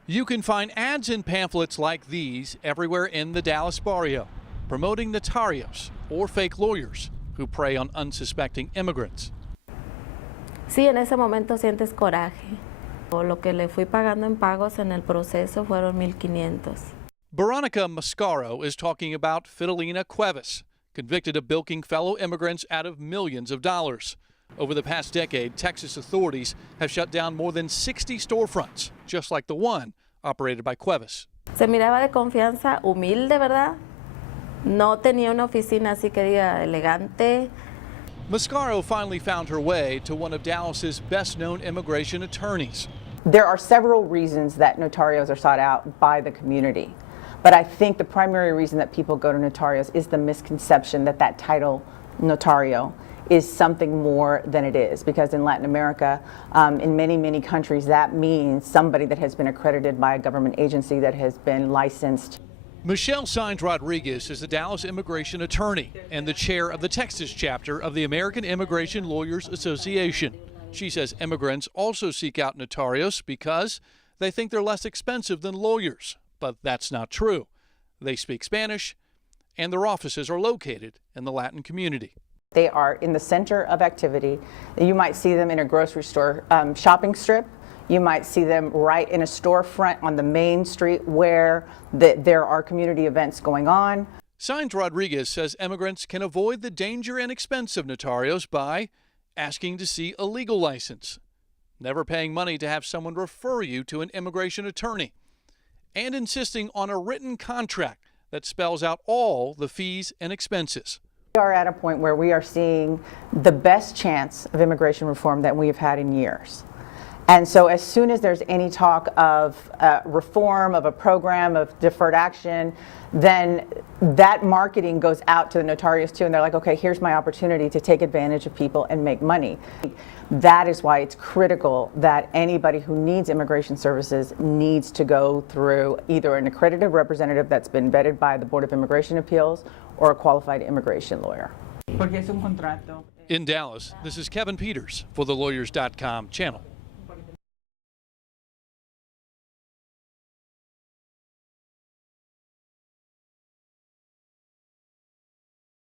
You can find ads and pamphlets like these everywhere in the Dallas barrio, promoting notarios or fake lawyers who prey on unsuspecting immigrants. Sí, en ese momento sientes coraje. Lo que le fui pagando en pagos en el proceso fueron 1,500. Veronica Mascaro is talking about Fidelina Cuevas, convicted of bilking fellow immigrants out of millions of dollars. Over the past decade, Texas authorities have shut down more than 60 storefronts, just like the one operated by Cuevas. Se miraba de confianza, humilde, ¿verdad? No tenía una oficina así que diga elegante. Mascaro finally found her way to one of Dallas's best-known immigration attorneys. There are several reasons that notarios are sought out by the community. But I think the primary reason that people go to notarios is the misconception that that title, notario, is something more than it is. Because in Latin America, in many, many countries, that means somebody that has been accredited by a government agency that has been licensed. Michelle Saenz Rodriguez is the Dallas immigration attorney and the chair of the Texas chapter of the American Immigration Lawyers Association. She says immigrants also seek out notarios because they think they're less expensive than lawyers. But that's not true. They speak Spanish, and their offices are located in the Latin community. They are in the center of activity. You might see them in a grocery store shopping strip. You might see them right in a storefront on the main street where there are community events going on. Saenz Rodriguez says immigrants can avoid the danger and expense of notarios by asking to see a legal license, never paying money to have someone refer you to an immigration attorney, and insisting on a written contract that spells out all the fees and expenses. We are at a point where we are seeing the best chance of immigration reform that we have had in years. And so as soon as there's any talk of reform, of a program, of deferred action, then that marketing goes out to the notarios too, and they're like, okay, here's my opportunity to take advantage of people and make money. That is why it's critical that anybody who needs immigration services needs to go through either an accredited representative that's been vetted by the Board of Immigration Appeals or a qualified immigration lawyer. In Dallas, this is Kevin Peters for the Lawyers.com channel.